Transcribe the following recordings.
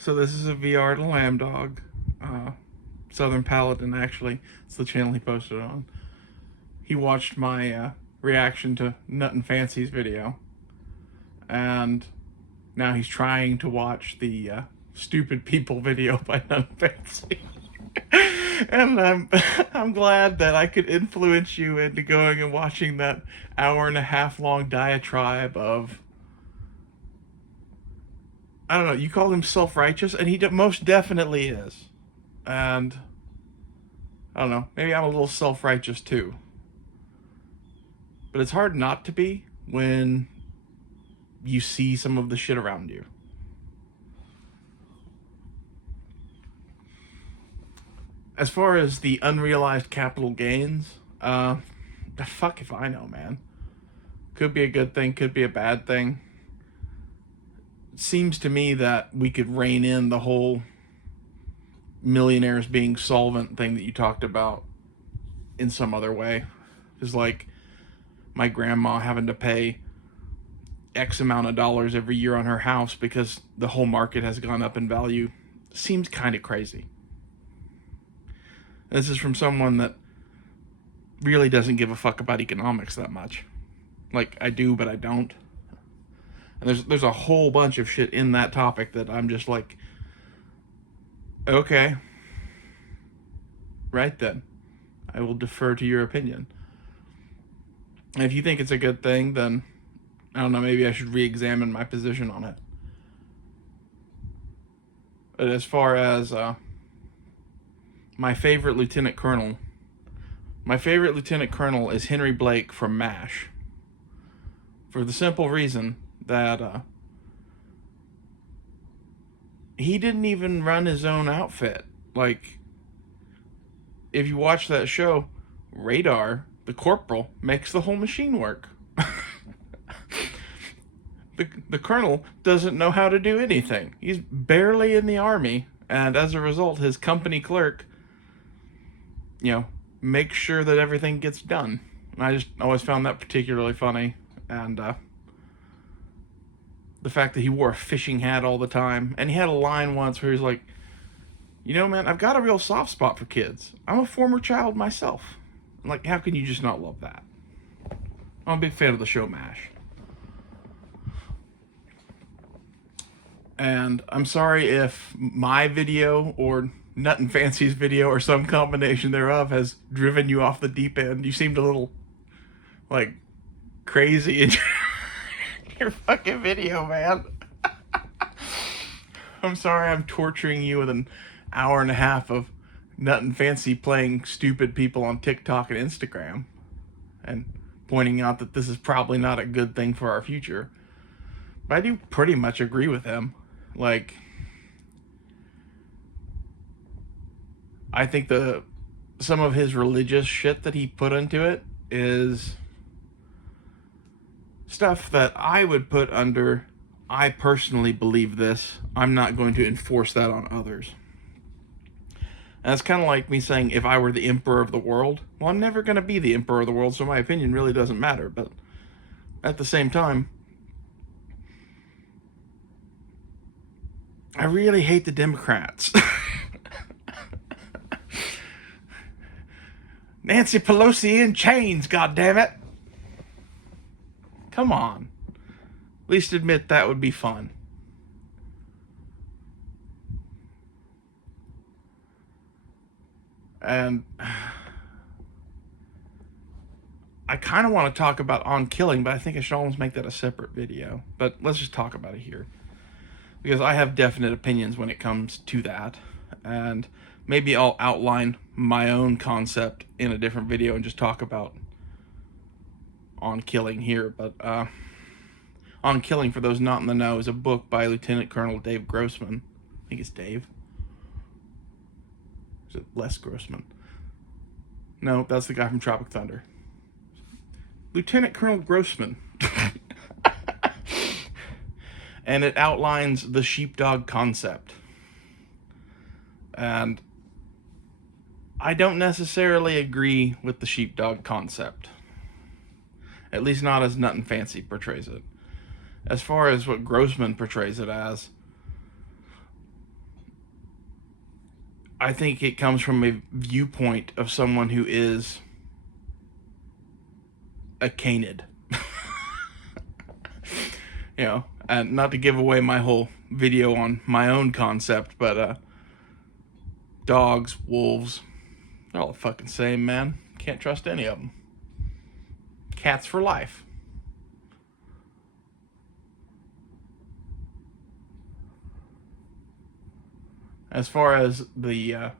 So this is a VR to Lamb Dog, Southern Paladin actually. It's the channel he posted on. He watched my reaction to nutnfancy's video, and now he's trying to watch the stupid people video by nutnfancy. And I'm glad that I could influence you into going and watching that hour-and-a-half long diatribe of, I don't know, you call him self-righteous, and he most definitely is. And I don't know, maybe I'm a little self-righteous too. But it's hard not to be when you see some of the shit around you. As far as the unrealized capital gains, the fuck if I know, man. Could be a good thing, could be a bad thing. It seems to me that we could rein in the whole millionaires being solvent thing that you talked about in some other way. It's like my grandma having to pay X amount of dollars every year on her house because the whole market has gone up in value. Seems kind of crazy. This is from someone that really doesn't give a fuck about economics that much. Like, I do, but I don't. And there's a whole bunch of shit in that topic that I'm just like, okay, right then. I will defer to your opinion. And if you think it's a good thing, then, I don't know, maybe I should re-examine my position on it. But as far as my favorite lieutenant colonel is Henry Blake from MASH. For the simple reason that he didn't even run his own outfit. Like, if you watch that show, Radar, the corporal, makes the whole machine work. The colonel doesn't know how to do anything. He's barely in the army, and as a result, his company clerk, makes sure that everything gets done. And I just always found that particularly funny, and the fact that he wore a fishing hat all the time, and he had a line once where he's like, man, I've got a real soft spot for kids. I'm a former child myself. Like, how can you just not love that? I'm a big fan of the show MASH. And I'm sorry if my video or nutnfancy's video or some combination thereof has driven you off the deep end. You seemed a little, like, crazy in your fucking video, man. I'm sorry I'm torturing you with an hour and a half of nutnfancy playing stupid people on TikTok and Instagram and pointing out that this is probably not a good thing for our future. But I do pretty much agree with him. Like, I think some of his religious shit that he put into it is stuff that I would put under, I personally believe this, I'm not going to enforce that on others. And it's kind of like me saying, if I were the emperor of the world, well, I'm never going to be the emperor of the world, so my opinion really doesn't matter. But at the same time, I really hate the Democrats. Nancy Pelosi in chains, goddammit. Come on. At least admit that would be fun. And I kind of want to talk about On Killing, but I think I should almost make that a separate video. But let's just talk about it here, because I have definite opinions when it comes to that. And maybe I'll outline my own concept in a different video and just talk about On Killing here. But On Killing, for those not in the know, is a book by Lieutenant Colonel Dave Grossman. I think it's Dave. Is it Les Grossman? No, that's the guy from Tropic Thunder. Lieutenant Colonel Grossman. And it outlines the sheepdog concept. And I don't necessarily agree with the sheepdog concept. At least not as nutnfancy portrays it. As far as what Grossman portrays it as, I think it comes from a viewpoint of someone who is a canid. You know, and not to give away my whole video on my own concept, but dogs, wolves, they're all the fucking same, man. Can't trust any of them. Cats for life. As far as the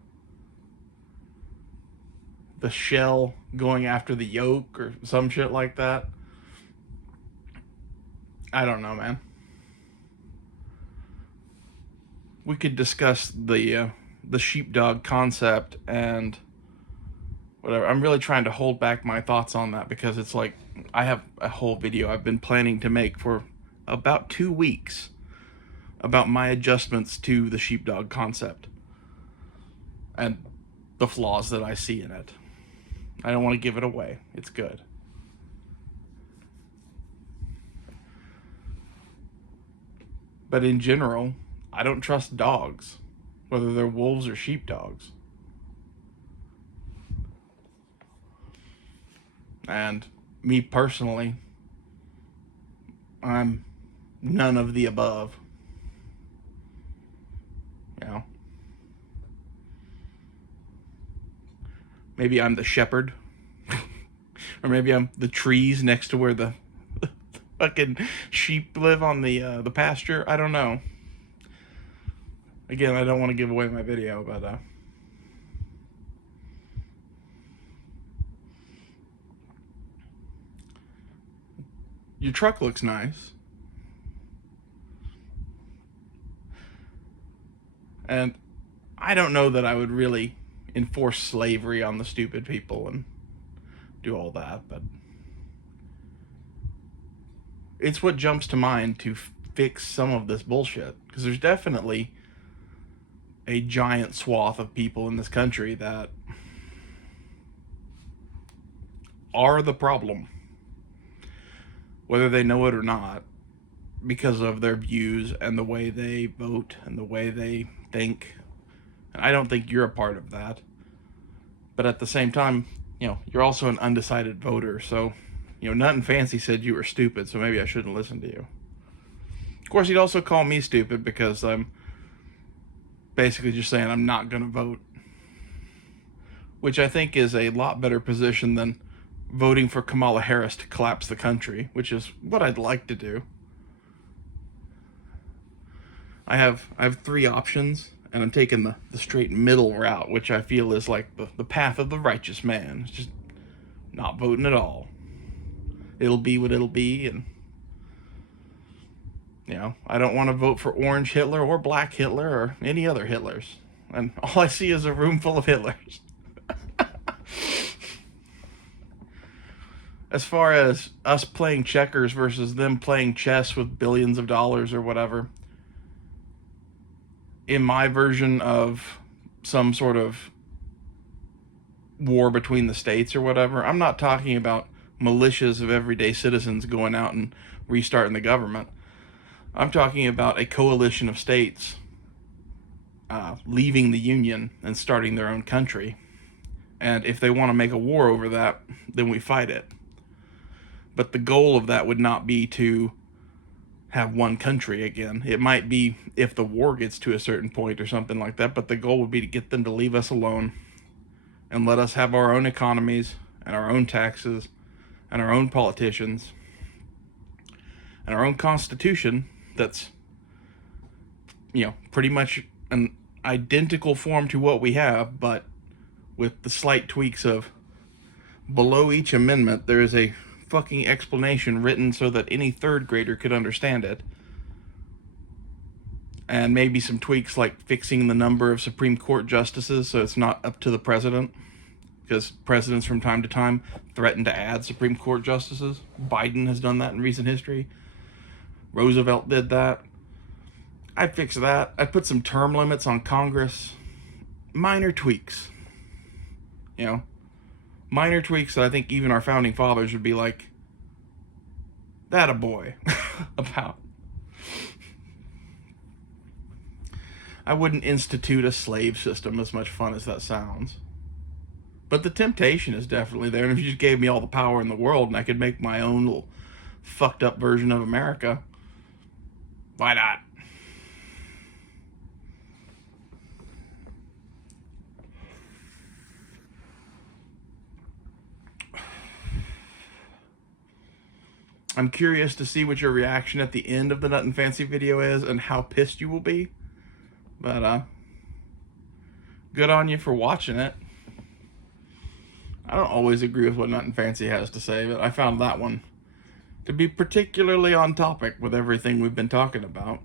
shell going after the yolk or some shit like that, I don't know, man. We could discuss the sheepdog concept and whatever. I'm really trying to hold back my thoughts on that because it's like I have a whole video I've been planning to make for about 2 weeks about my adjustments to the sheepdog concept and the flaws that I see in it. I don't want to give it away. It's good. But in general, I don't trust dogs, whether they're wolves or sheepdogs. And me personally, I'm none of the above. You know, maybe I'm the shepherd, or maybe I'm the trees next to where the fucking sheep live on the pasture. I don't know. Again, I don't want to give away my video, but your truck looks nice. And I don't know that I would really enforce slavery on the stupid people and do all that, but it's what jumps to mind to fix some of this bullshit. Because there's definitely a giant swath of people in this country that are the problem, whether they know it or not, because of their views and the way they vote and the way they think. And I don't think you're a part of that. But at the same time, you know, you're also an undecided voter. So, you know, nutnfancy said you were stupid, so maybe I shouldn't listen to you. Of course, he'd also call me stupid because I'm basically just saying I'm not going to vote. Which I think is a lot better position than voting for Kamala Harris to collapse the country, which is what I'd like to do. I have 3 options, and I'm taking the straight middle route, which I feel is like the path of the righteous man. It's just not voting at all. It'll be what it'll be, and you know, I don't want to vote for Orange Hitler or Black Hitler or any other Hitlers. And all I see is a room full of Hitlers. As far as us playing checkers versus them playing chess with billions of dollars or whatever, in my version of some sort of war between the states or whatever, I'm not talking about militias of everyday citizens going out and restarting the government. I'm talking about a coalition of states leaving the Union and starting their own country. And if they want to make a war over that, then we fight it. But the goal of that would not be to have one country again. It might be if the war gets to a certain point or something like that, but the goal would be to get them to leave us alone and let us have our own economies and our own taxes and our own politicians and our own constitution that's, you know, pretty much an identical form to what we have, but with the slight tweaks of below each amendment there is a fucking explanation written so that any 3rd grader could understand it. And maybe some tweaks like fixing the number of Supreme Court justices so it's not up to the president, because presidents from time to time threaten to add Supreme Court justices. Biden has done that in recent history. Roosevelt did that. I'd fix that. I'd put some term limits on Congress. Minor tweaks. You know? Minor tweaks that I think even our founding fathers would be like, that a boy about. I wouldn't institute a slave system, as much fun as that sounds. But the temptation is definitely there. And if you just gave me all the power in the world and I could make my own little fucked up version of America, why not? I'm curious to see what your reaction at the end of the nutnfancy video is and how pissed you will be. But, good on you for watching it. I don't always agree with what nutnfancy has to say, but I found that one to be particularly on topic with everything we've been talking about.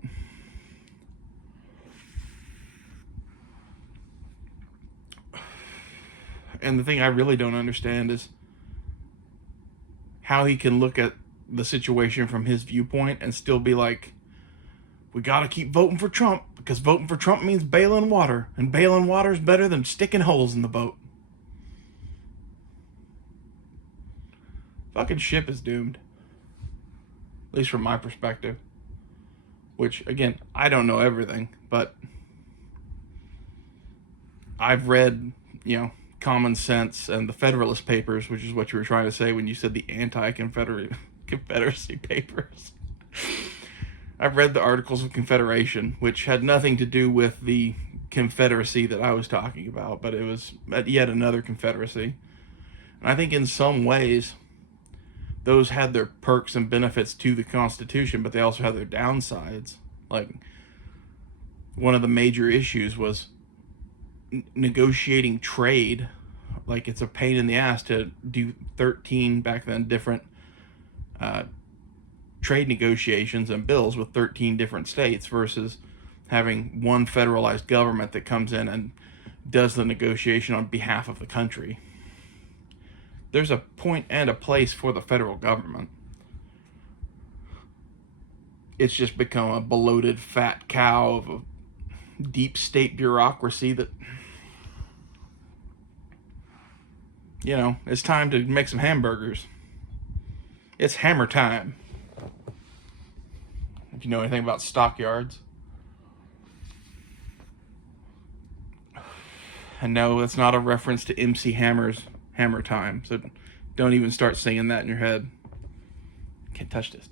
And the thing I really don't understand is how he can look at the situation from his viewpoint and still be like, we gotta keep voting for Trump because voting for Trump means bailing water, and bailing water is better than sticking holes in the boat. Fucking ship is doomed. At least from my perspective. Which, again, I don't know everything, but I've read, Common Sense and the Federalist Papers, which is what you were trying to say when you said the Confederacy Papers. I've read the Articles of Confederation, which had nothing to do with the Confederacy that I was talking about, but it was yet another Confederacy. And I think in some ways, those had their perks and benefits to the Constitution, but they also had their downsides. Like, one of the major issues was negotiating trade. Like, it's a pain in the ass to do 13 back then different trade negotiations and bills with 13 different states versus having one federalized government that comes in and does the negotiation on behalf of the country. There's a point and a place for the federal government. It's just become a bloated fat cow of a deep state bureaucracy that, it's time to make some hamburgers. It's hammer time. If you know anything about stockyards. And no, it's not a reference to MC Hammer's Hammer Time, so don't even start singing that in your head. Can't touch this.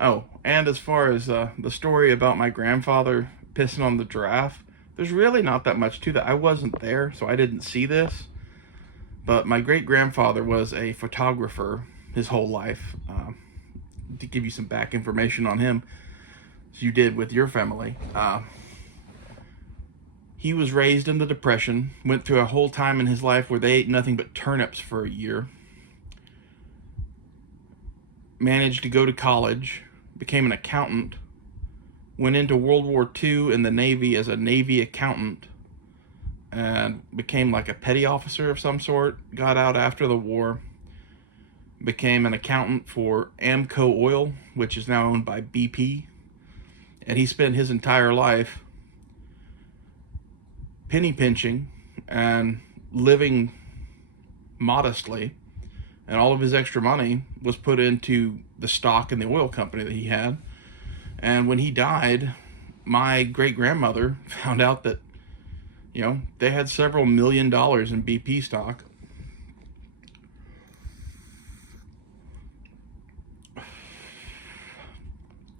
Oh, and as far as the story about my grandfather pissing on the giraffe, there's really not that much to that. I wasn't there, so I didn't see this. But my great-grandfather was a photographer his whole life. To give you some back information on him, as you did with your family. He was raised in the Depression, went through a whole time in his life where they ate nothing but turnips for a year. Managed to go to college, became an accountant, went into World War II in the Navy as a Navy accountant, and became like a petty officer of some sort. Got out after the war, became an accountant for Amco Oil, which is now owned by BP. And he spent his entire life penny pinching and living modestly, and all of his extra money was put into the stock in the oil company that he had. And when he died, my great-grandmother found out that, they had several $1 million in BP stock.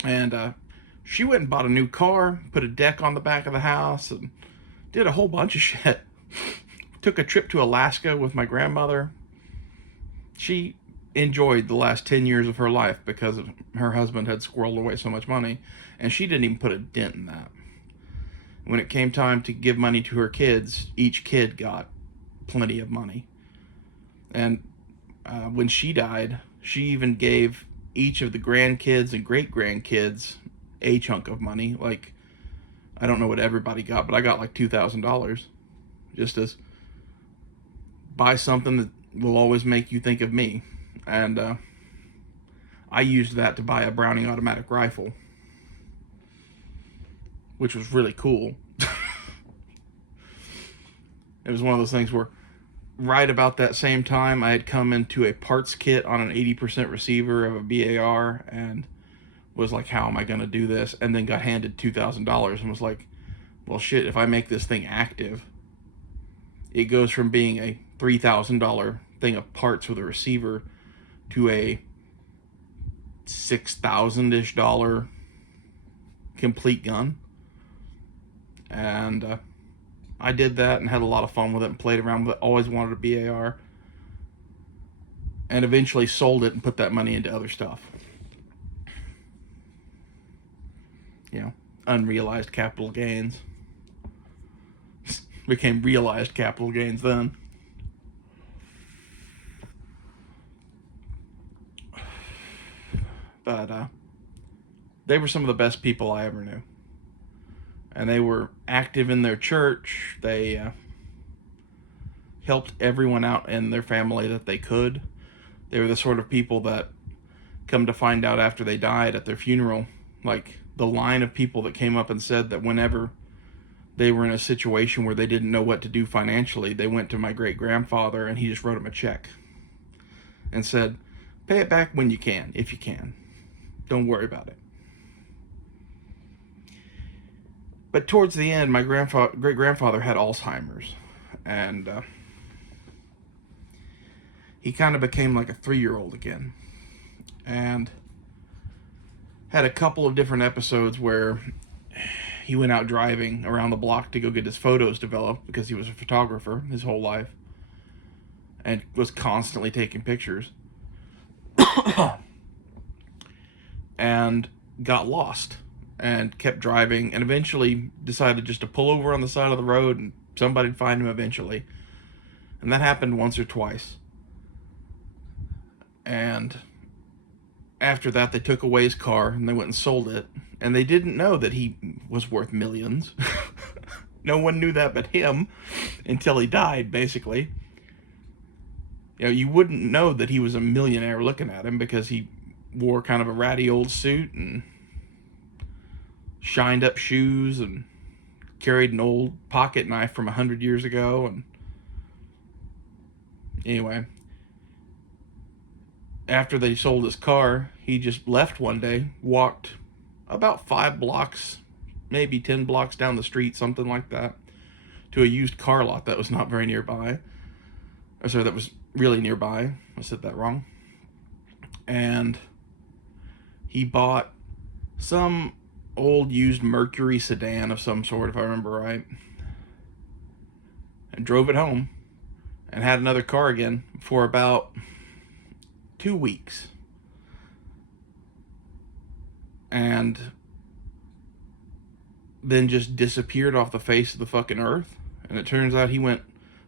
And she went and bought a new car, put a deck on the back of the house, and did a whole bunch of shit. Took a trip to Alaska with my grandmother. She enjoyed the last 10 years of her life because her husband had squirreled away so much money, and she didn't even put a dent in that. When it came time to give money to her kids, each kid got plenty of money. And when she died, she even gave each of the grandkids and great-grandkids a chunk of money. Like, I don't know what everybody got, but I got like $2,000. Just as, buy something that will always make you think of me. And I used that to buy a Browning automatic rifle, which was really cool. It was one of those things where right about that same time I had come into a parts kit on an 80% receiver of a BAR, and was like, how am I going to do this? And then got handed $2,000 and was like, well, shit, if I make this thing active, it goes from being a $3,000 thing of parts with a receiver to a $6,000-ish complete gun. And I did that and had a lot of fun with it and played around with it. Always wanted a BAR. And eventually sold it and put that money into other stuff. You know, unrealized capital gains. Became realized capital gains then. But they were some of the best people I ever knew. And they were active in their church. They helped everyone out in their family that they could. They were the sort of people that come to find out after they died at their funeral, like the line of people that came up and said that whenever they were in a situation where they didn't know what to do financially, they went to my great-grandfather and he just wrote them a check and said, pay it back when you can, if you can. Don't worry about it. But towards the end, my great-grandfather had Alzheimer's, and he kind of became like a 3-year-old again, and had a couple of different episodes where he went out driving around the block to go get his photos developed because he was a photographer his whole life and was constantly taking pictures and got lost and kept driving and eventually decided just to pull over on the side of the road and somebody'd find him eventually. And that happened once or twice. And after that, they took away his car and they went and sold it. And they didn't know that he was worth millions. No one knew that but him until he died, basically. You know, you wouldn't know that he was a millionaire looking at him because he wore kind of a ratty old suit and shined up shoes and carried an old pocket knife from 100 years ago. And anyway, after they sold his car, he just left one day, walked about 5 blocks, maybe 10 blocks down the street, something like that, to a used car lot that was not very nearby. Or sorry, that was really nearby. I said that wrong. And he bought some old used Mercury sedan of some sort, if I remember right, and drove it home and had another car again for about 2 weeks. And then just disappeared off the face of the fucking earth. And it turns out he went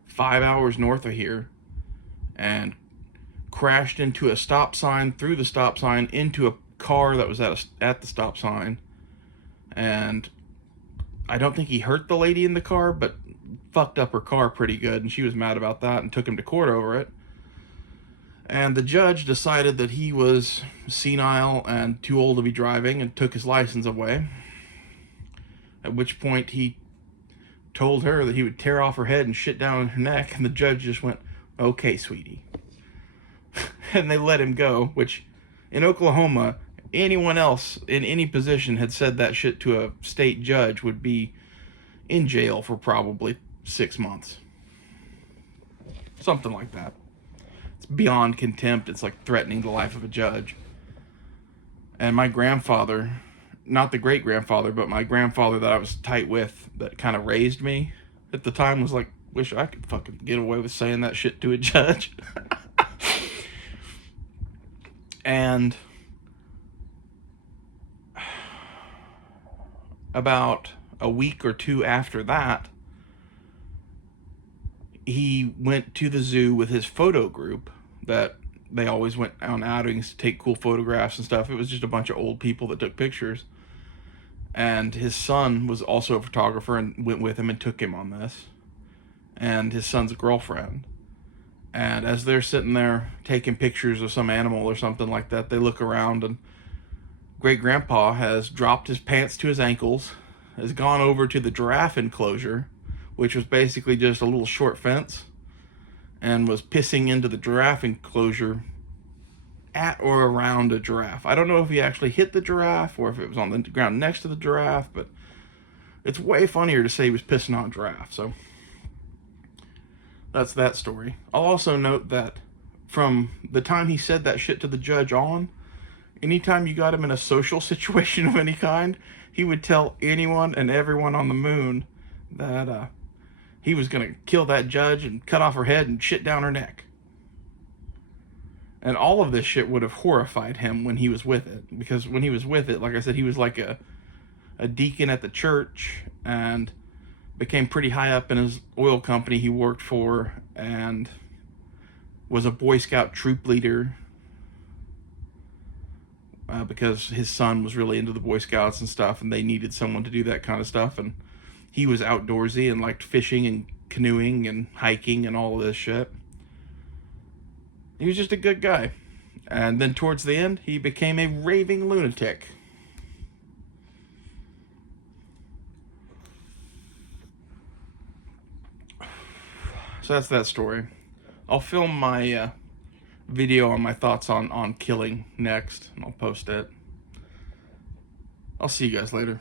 5 hours north of here and crashed into a stop sign, through the stop sign, into a car that was at the stop sign. And I don't think he hurt the lady in the car, but fucked up her car pretty good, and she was mad about that and took him to court over it. And the judge decided that he was senile and too old to be driving and took his license away. At which point he told her that he would tear off her head and shit down her neck, and the judge just went, okay, sweetie. And they let him go, which in Oklahoma, anyone else in any position had said that shit to a state judge would be in jail for probably 6 months. Something like that. It's beyond contempt. It's like threatening the life of a judge. And my grandfather, not the great-grandfather, but my grandfather that I was tight with, that kind of raised me at the time, was like, wish I could fucking get away with saying that shit to a judge. And about a week or two after that, he went to the zoo with his photo group that they always went on outings to take cool photographs and stuff. It was just a bunch of old people that took pictures. And his son was also a photographer and went with him and took him on this. And his son's girlfriend. And as they're sitting there taking pictures of some animal or something like that, they look around and great-grandpa has dropped his pants to his ankles, has gone over to the giraffe enclosure, which was basically just a little short fence, and was pissing into the giraffe enclosure at or around a giraffe. I don't know if he actually hit the giraffe or if it was on the ground next to the giraffe, but it's way funnier to say he was pissing on a giraffe. So that's that story. I'll also note that from the time he said that shit to the judge on, anytime you got him in a social situation of any kind, he would tell anyone and everyone on the moon that he was going to kill that judge and cut off her head and shit down her neck. And all of this shit would have horrified him when he was with it. Because when he was with it, like I said, he was like a deacon at the church and became pretty high up in his oil company he worked for, and was a Boy Scout troop leader because his son was really into the Boy Scouts and stuff, and they needed someone to do that kind of stuff. And he was outdoorsy and liked fishing and canoeing and hiking and all of this shit. He was just a good guy. And then towards the end, he became a raving lunatic. So that's that story. I'll film my video on my thoughts on killing next, and I'll post it. I'll see you guys later.